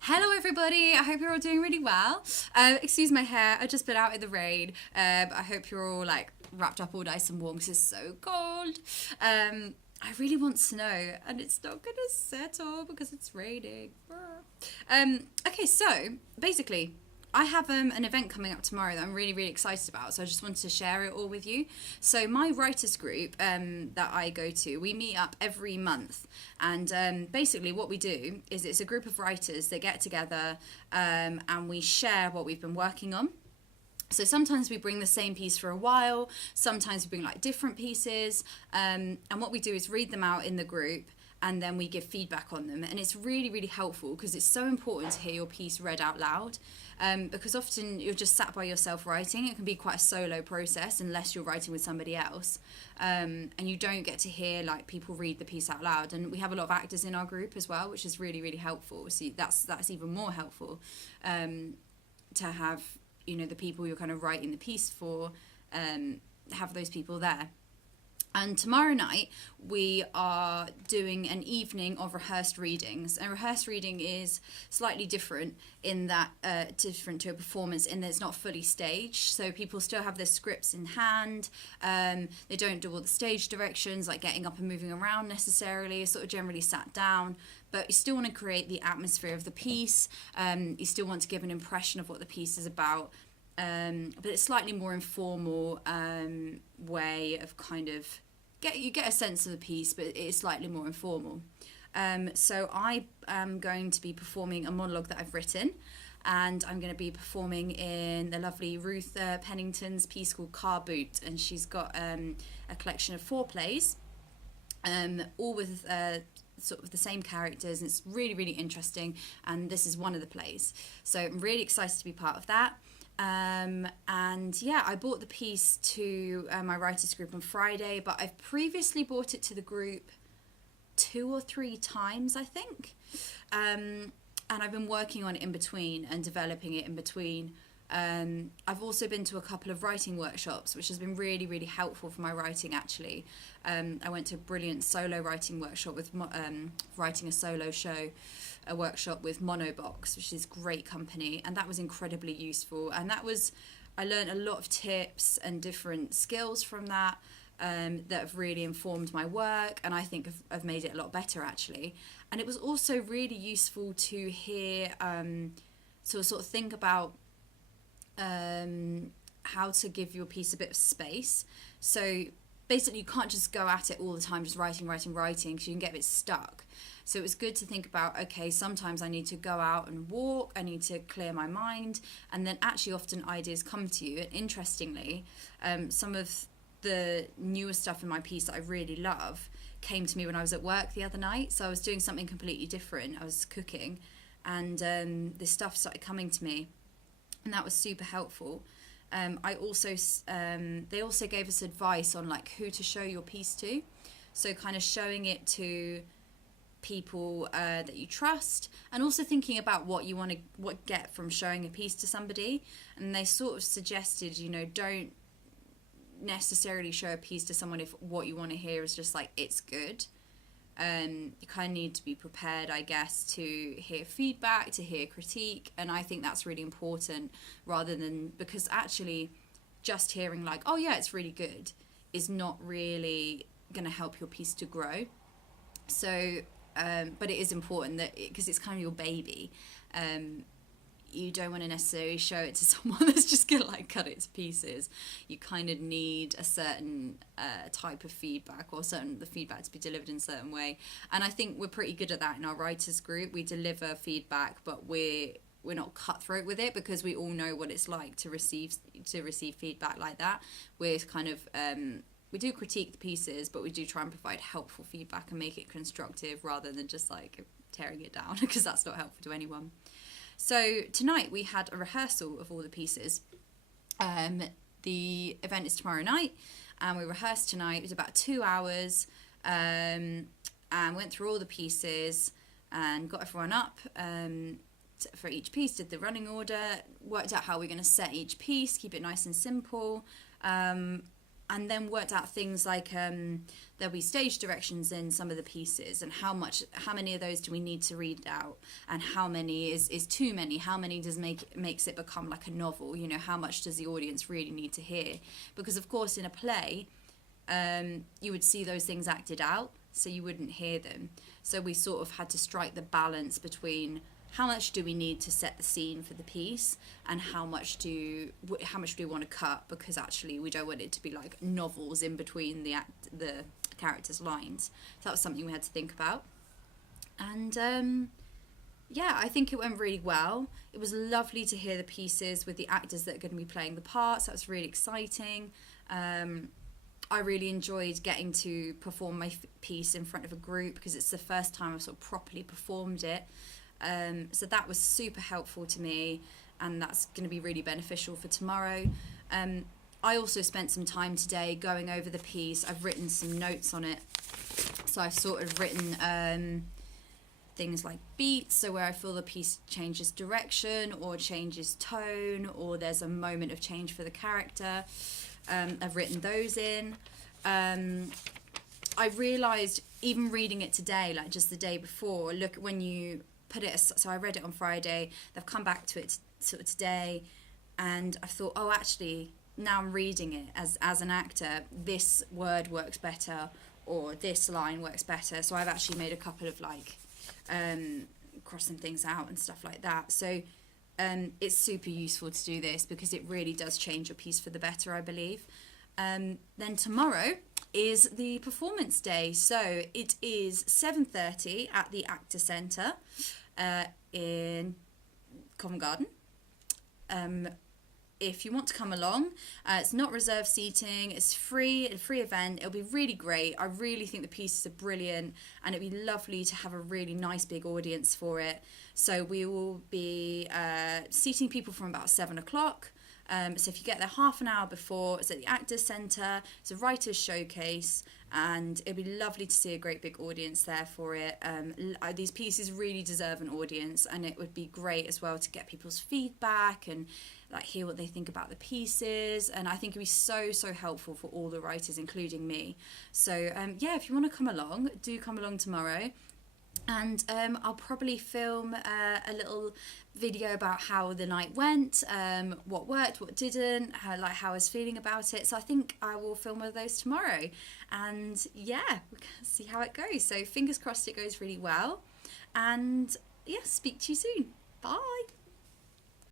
Hello everybody, I hope you're all doing really well. Excuse my hair, I've just been out in the rain. I hope you're all like wrapped up all nice and warm because it's so cold. I really want snow and it's not gonna settle because it's raining. Okay, so basically I have an event coming up tomorrow that I'm really, really excited about. So I just wanted to share it all with you. So my writers group that I go to, we meet up every month. And basically what we do is it's a group of writers that get together and we share what we've been working on. So sometimes we bring the same piece for a while. Sometimes we bring like different pieces. And what we do is read them out in the group and then we give feedback on them. And it's really, really helpful because it's so important to hear your piece read out loud. Because often you're just sat by yourself writing. It can be quite a solo process unless you're writing with somebody else. And you don't get to hear like people read the piece out loud. And we have a lot of actors in our group as well, which is really, really helpful. So that's even more helpful to have, you know, the people you're kind of writing the piece for, have those people there. And tomorrow night, we are doing an evening of rehearsed readings. And rehearsed reading is slightly different in that, different to a performance in that it's not fully staged. So people still have their scripts in hand. They don't do all the stage directions, like getting up and moving around necessarily. It's sort of generally sat down. But you still want to create the atmosphere of the piece. You still want to give an impression of what the piece is about. But it's slightly more informal way of kind of you get a sense of the piece, but it is slightly more informal. So I am going to be performing a monologue that I've written, and I'm going to be performing in the lovely Ruth Pennington's piece called Car Boot, and she's got a collection of 4 plays, all with sort of the same characters, and it's really, really interesting, and this is one of the plays. So I'm really excited to be part of that. And yeah, I bought the piece to my writers group on Friday, but I've previously bought it to the group 2 or 3 times, I think. And I've been working on it in between and developing it in between. I've also been to a couple of writing workshops, which has been really, really helpful for my writing, actually. I went to a brilliant solo writing workshop with writing a solo show, a workshop with Monobox, which is great company, and that was incredibly useful. And I learned a lot of tips and different skills from that that have really informed my work, and I think have made it a lot better, actually. And it was also really useful to hear, sort of think about how to give your piece a bit of space. So basically you can't just go at it all the time just writing because you can get a bit stuck. So it was good to think about, okay, sometimes I need to go out and walk, I need to clear my mind, and then actually often ideas come to you. And interestingly, some of the newer stuff in my piece that I really love came to me when I was at work the other night. So I was doing something completely different, I was cooking, and this stuff started coming to me, and that was super helpful. They also gave us advice on like who to show your piece to, so kind of showing it to people that you trust, and also thinking about what you want to get from showing a piece to somebody. And they sort of suggested, you know, don't necessarily show a piece to someone if what you want to hear is just like it's good. You kind of need to be prepared, I guess, to hear feedback, to hear critique, and I think that's really important, rather than, because actually just hearing like, oh yeah, it's really good, is not really going to help your piece to grow. So but it is important that, because it's kind of your baby, you don't want to necessarily show it to someone that's just going to like cut it to pieces. You kind of need a certain type of feedback, or the feedback to be delivered in a certain way. And I think we're pretty good at that in our writers group. We deliver feedback, but we're not cutthroat with it, because we all know what it's like to receive feedback like that. We're kind of we do critique the pieces, but we do try and provide helpful feedback and make it constructive rather than just like tearing it down, because that's not helpful to anyone. So tonight we had a rehearsal of all the pieces. The event is tomorrow night, and we rehearsed tonight. It was about 2 hours, and went through all the pieces and got everyone up for each piece, did the running order, worked out how we're going to set each piece, keep it nice and simple. and then worked out things like there'll be stage directions in some of the pieces, and how many of those do we need to read out, and how many is too many, how many makes it become like a novel, you know, how much does the audience really need to hear? Because of course in a play you would see those things acted out, so you wouldn't hear them. So we sort of had to strike the balance between how much do we need to set the scene for the piece, and how much do we want to cut, because actually we don't want it to be like novels in between the characters' lines. So that was something we had to think about. And yeah, I think it went really well. It was lovely to hear the pieces with the actors that are going to be playing the parts. That was really exciting. I really enjoyed getting to perform my piece in front of a group, because it's the first time I've sort of properly performed it. So that was super helpful to me, and that's going to be really beneficial for tomorrow. I also spent some time today going over the piece. I've written some notes on it. So I've sort of written things like beats, so where I feel the piece changes direction or changes tone, or there's a moment of change for the character. I've written those in. I realised, even reading it today, like just the day before, look, when you put it, so I read it on Friday, they've come back to it sort of today, and I thought, oh, actually, now I'm reading it as an actor, this word works better, or this line works better. So I've actually made a couple of like crossing things out and stuff like that. So it's super useful to do this, because it really does change your piece for the better, I believe. Then tomorrow is the performance day. So it is 7:30 at the Actor Centre in Covent Garden. If you want to come along, it's not reserved seating, it's free, a free event. It'll be really great. I really think the pieces are brilliant, and it'd be lovely to have a really nice big audience for it. So we will be seating people from about 7 o'clock. So if you get there half an hour before, it's at the Actors Centre, it's a writer's showcase, and it'd be lovely to see a great big audience there for it. These pieces really deserve an audience, and it would be great as well to get people's feedback and like hear what they think about the pieces, and I think it'd be so helpful for all the writers, including me. So yeah, if you want to come along, do come along tomorrow. And I'll probably film a little video about how the night went, what worked, what didn't, how I was feeling about it. So I think I will film one of those tomorrow. And yeah, we'll see how it goes. So fingers crossed it goes really well. And yeah, speak to you soon. Bye.